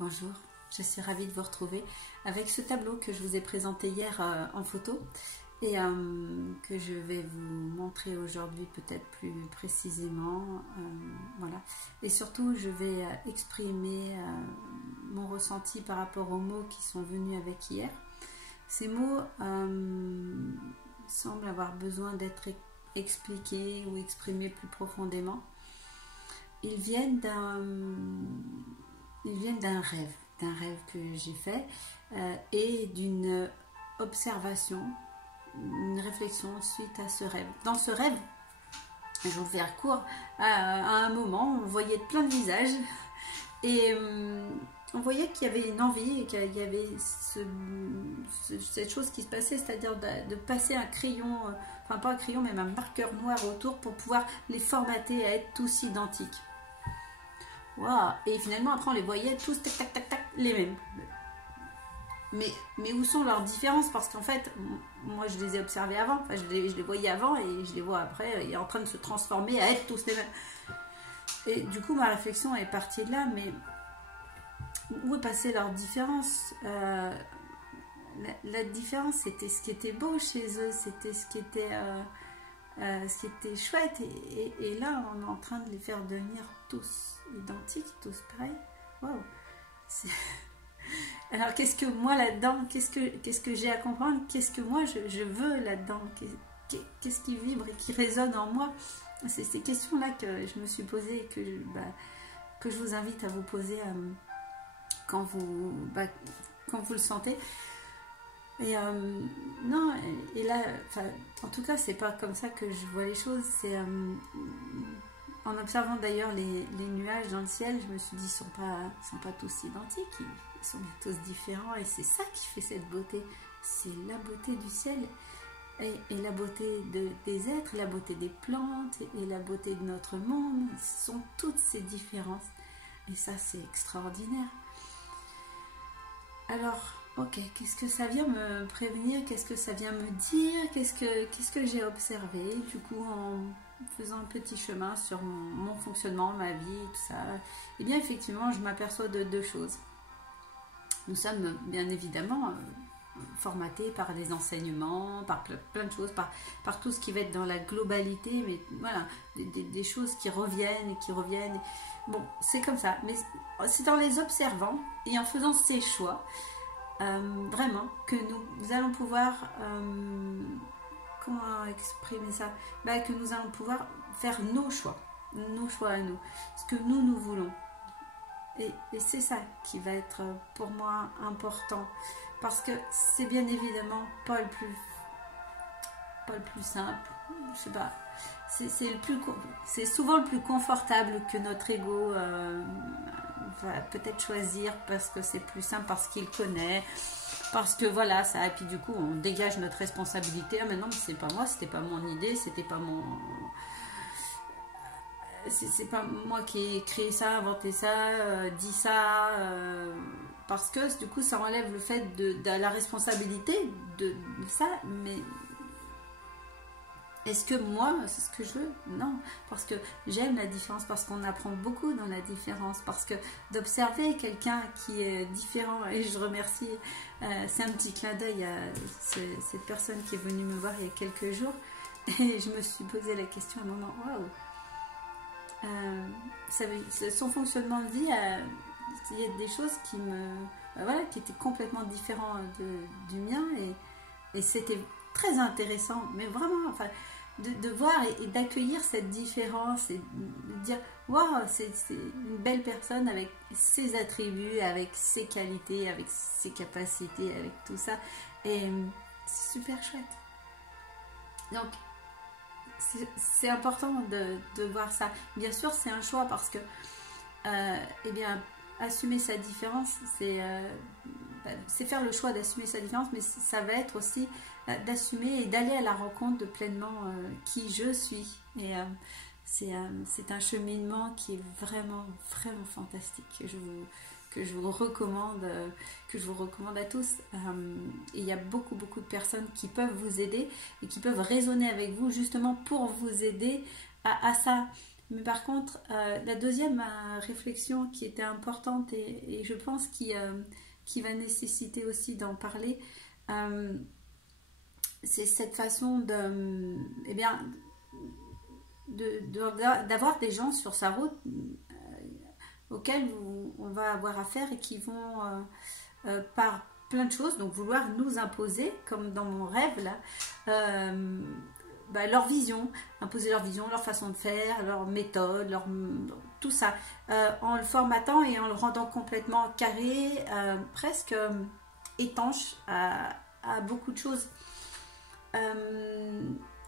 Bonjour, je suis ravie de vous retrouver avec ce tableau que je vous ai présenté hier en photo et que je vais vous montrer aujourd'hui peut-être plus précisément. Voilà. Et surtout, je vais exprimer mon ressenti par rapport aux mots qui sont venus avec hier. Ces mots semblent avoir besoin d'être expliqués ou exprimés plus profondément. Ils viennent d'un rêve que j'ai fait et d'une observation, une réflexion suite à ce rêve. Dans ce rêve, je vais vous faire court, à un moment, on voyait plein de visages et on voyait qu'il y avait une envie et qu'il y avait cette chose qui se passait, c'est-à-dire de passer un crayon, enfin pas un crayon, mais un marqueur noir autour pour pouvoir les formater à être tous identiques. Wow. Et finalement, après, on les voyait tous, tac, tac, tac, tac, les mêmes. Mais où sont leurs différences? Parce qu'en fait, moi, je les ai observés avant. Enfin, je les voyais avant et je les vois après. Ils sont en train de se transformer à être tous les mêmes. Et du coup, ma réflexion est partie de là. Mais où est passée leur différence? La différence, c'était ce qui était beau chez eux. C'était ce qui était chouette, et là on est en train de les faire devenir tous identiques, tous pareils. Waouh. Alors qu'est-ce que moi là-dedans, qu'est-ce que j'ai à comprendre, qu'est-ce que moi je veux là-dedans, qu'est-ce qui vibre et qui résonne en moi? C'est ces questions-là que je me suis posée et que je vous invite à vous poser quand vous le sentez. Et non, et là, en tout cas, c'est pas comme ça que je vois les choses. C'est en observant d'ailleurs les nuages dans le ciel, je me suis dit, ils sont pas tous identiques, ils sont tous différents, et c'est ça qui fait cette beauté. C'est la beauté du ciel et la beauté des êtres, la beauté des plantes et la beauté de notre monde. Ce sont toutes ces différences, et ça, c'est extraordinaire. Alors, ok, qu'est-ce que ça vient me prévenir? Qu'est-ce que ça vient me dire? Qu'est-ce que j'ai observé? Du coup, en faisant un petit chemin sur mon fonctionnement, ma vie, tout ça, eh bien, effectivement, je m'aperçois de deux choses. Nous sommes bien évidemment formatés par les enseignements, par plein de choses, par tout ce qui va être dans la globalité, mais voilà, des choses qui reviennent et qui reviennent. Bon, c'est comme ça, mais c'est en les observant et en faisant ces choix, vraiment, que nous allons pouvoir, comment exprimer ça, que nous allons pouvoir faire nos choix à nous, ce que nous voulons. Et c'est ça qui va être pour moi important, parce que c'est bien évidemment pas le plus simple, je sais pas, c'est souvent le plus confortable que notre ego va peut-être choisir, parce que c'est plus simple, parce qu'il connaît, parce que voilà ça, et puis du coup on dégage notre responsabilité. Ah mais non, mais c'est pas moi, c'était pas mon idée, c'était pas mon... c'est pas moi qui ai créé ça, inventé ça, dit ça, parce que du coup ça enlève le fait de la responsabilité de ça. Mais est-ce que moi c'est ce que je veux? Non, parce que j'aime la différence, parce qu'on apprend beaucoup dans la différence, parce que d'observer quelqu'un qui est différent, et je remercie, c'est un petit clin d'œil à cette personne qui est venue me voir il y a quelques jours, et je me suis posé la question à un moment, waouh, son fonctionnement de vie, il y a des choses qui qui étaient complètement différentes du mien, et c'était très intéressant, mais vraiment, de voir et d'accueillir cette différence, et de dire waouh, c'est une belle personne avec ses attributs, avec ses qualités, avec ses capacités, avec tout ça, et c'est super chouette. Donc c'est important de voir ça. Bien sûr, c'est un choix, parce que eh bien, assumer sa différence, c'est faire le choix d'assumer sa différence, mais ça va être aussi d'assumer et d'aller à la rencontre de pleinement qui je suis. Et c'est un cheminement qui est vraiment, vraiment fantastique, que je vous recommande à tous. Et il y a beaucoup de personnes qui peuvent vous aider et qui peuvent raisonner avec vous, justement pour vous aider à ça. Mais par contre, la deuxième réflexion qui était importante et je pense qui va nécessiter aussi d'en parler, c'est cette façon eh bien, d'avoir des gens sur sa route auxquels on va avoir affaire et qui vont par plein de choses, donc vouloir nous imposer, comme dans mon rêve là, leur vision, imposer leur vision, leur façon de faire, leur méthode, tout ça, en le formatant et en le rendant complètement carré, presque étanche à beaucoup de choses.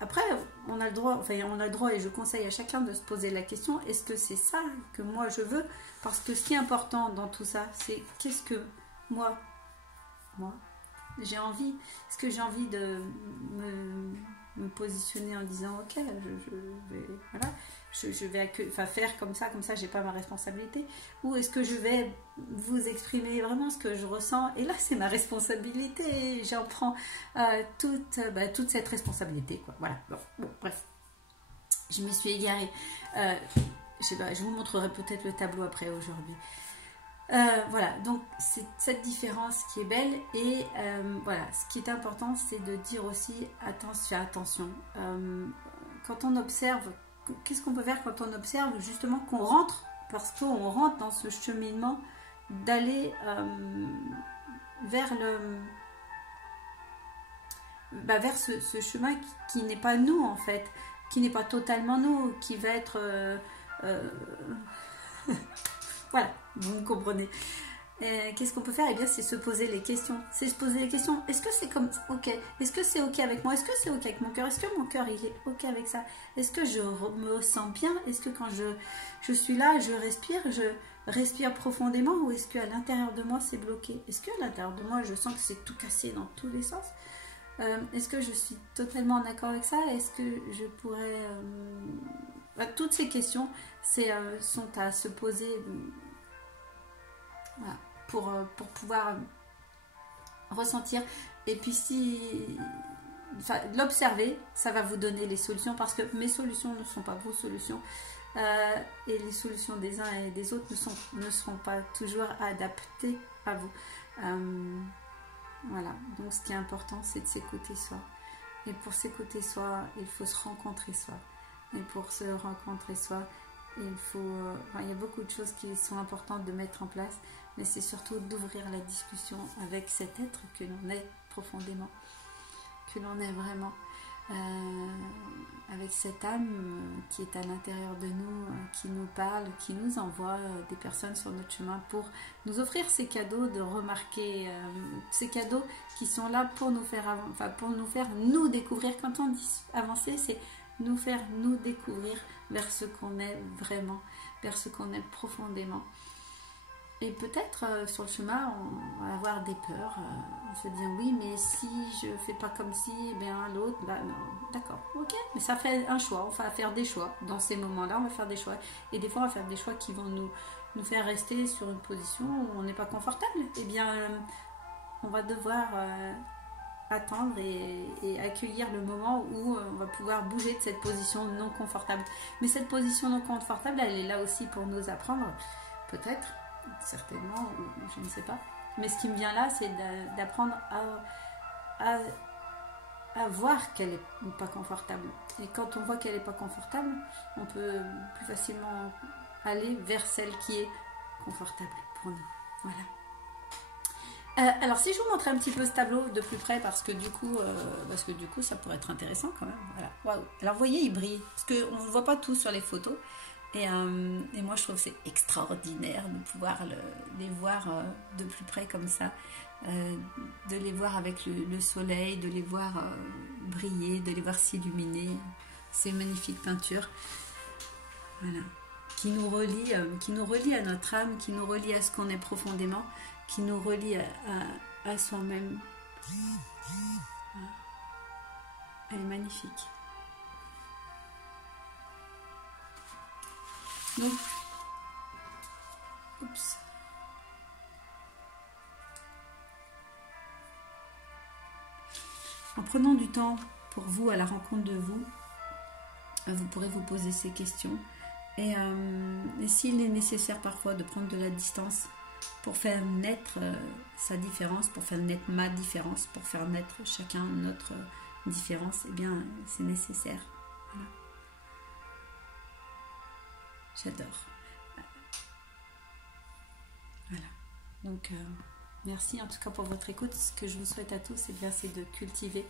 Après, on a le droit et je conseille à chacun de se poser la question, est-ce que c'est ça que moi je veux? Parce que ce qui est important dans tout ça, c'est qu'est-ce que moi j'ai envie, est-ce que j'ai envie de me positionner en disant ok, je vais faire comme ça j'ai pas ma responsabilité, ou est-ce que je vais vous exprimer vraiment ce que je ressens et là c'est ma responsabilité et j'en prends toute cette responsabilité quoi. Voilà, bon, bref, je m'y suis égarée. Je vous montrerai peut-être le tableau après aujourd'hui. Voilà, donc c'est cette différence qui est belle et voilà, ce qui est important c'est de dire aussi attention. Quand on observe, qu'est-ce qu'on peut faire quand on observe justement qu'on rentre, parce qu'on rentre dans ce cheminement d'aller vers vers ce chemin qui n'est pas nous en fait, qui n'est pas totalement nous, qui va être voilà, vous me comprenez. Qu'est-ce qu'on peut faire? Eh bien, c'est se poser les questions. C'est se poser les questions. Est-ce que c'est comme ok? Est-ce que c'est ok avec moi? Est-ce que c'est ok avec mon cœur? Est-ce que mon cœur il est ok avec ça? Est-ce que je me sens bien? Est-ce que quand je suis là, je respire profondément, ou est-ce qu'à l'intérieur de moi c'est bloqué? Est-ce qu'à l'intérieur de moi je sens que c'est tout cassé dans tous les sens? Est-ce que je suis totalement en accord avec ça? Est-ce que je pourrais toutes ces questions sont à se poser voilà, pour pouvoir ressentir, et puis l'observer, ça va vous donner les solutions, parce que mes solutions ne sont pas vos solutions, et les solutions des uns et des autres ne seront pas toujours adaptées à vous. Voilà, donc ce qui est important c'est de s'écouter soi, et pour s'écouter soi il faut se rencontrer soi, et pour se rencontrer soi il y a beaucoup de choses qui sont importantes de mettre en place, mais c'est surtout d'ouvrir la discussion avec cet être que l'on est profondément, que l'on est vraiment, avec cette âme qui est à l'intérieur de nous, qui nous parle, qui nous envoie des personnes sur notre chemin pour nous offrir ces cadeaux, de remarquer ces cadeaux qui sont là pour nous faire nous découvrir. Quand on dit avancer, c'est nous faire nous découvrir vers ce qu'on est vraiment, vers ce qu'on est profondément. Et peut-être sur le chemin on va avoir des peurs, on se dit oui mais si je fais pas comme si, eh bien l'autre, là non, d'accord, ok, mais ça fait un choix, on va faire des choix, dans ces moments là on va faire des choix, et des fois on va faire des choix qui vont nous faire rester sur une position où on n'est pas confortable. Eh bien on va devoir attendre et accueillir le moment où on va pouvoir bouger de cette position non confortable. Mais cette position non confortable, elle est là aussi pour nous apprendre, peut-être, certainement, ou je ne sais pas. Mais ce qui me vient là, c'est d'apprendre à voir qu'elle n'est pas confortable. Et quand on voit qu'elle n'est pas confortable, on peut plus facilement aller vers celle qui est confortable pour nous. Voilà. Alors si je vous montre un petit peu ce tableau de plus près, parce que du coup ça pourrait être intéressant quand même. Voilà. Waouh. Alors vous voyez, il brille, parce qu'on ne voit pas tout sur les photos, et moi je trouve que c'est extraordinaire de pouvoir les voir de plus près comme ça, de les voir avec le soleil, de les voir briller, de les voir s'illuminer, ces magnifiques peintures, voilà, qui nous relie à notre âme, qui nous relie à ce qu'on est profondément, qui nous relie à soi-même. Elle est magnifique. Donc, oups. En prenant du temps pour vous, à la rencontre de vous, vous pourrez vous poser ces questions. Et s'il est nécessaire parfois de prendre de la distance pour faire naître sa différence, pour faire naître ma différence, pour faire naître chacun notre différence, eh bien c'est nécessaire. Voilà. J'adore. Voilà. Donc merci en tout cas pour votre écoute. Ce que je vous souhaite à tous, eh bien, c'est de cultiver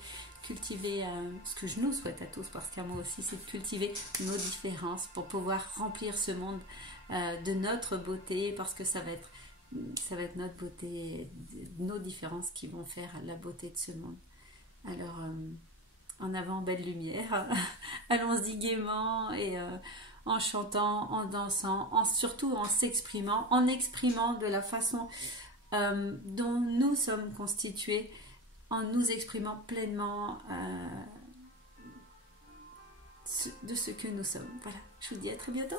ce que je nous souhaite à tous, parce qu'à moi aussi, c'est de cultiver nos différences pour pouvoir remplir ce monde de notre beauté, parce que ça va être notre beauté, nos différences qui vont faire la beauté de ce monde. Alors, en avant, belle lumière. Allons-y gaiement et en chantant, en dansant, surtout en s'exprimant, en exprimant de la façon dont nous sommes constitués, en nous exprimant pleinement de ce que nous sommes. Voilà, je vous dis à très bientôt.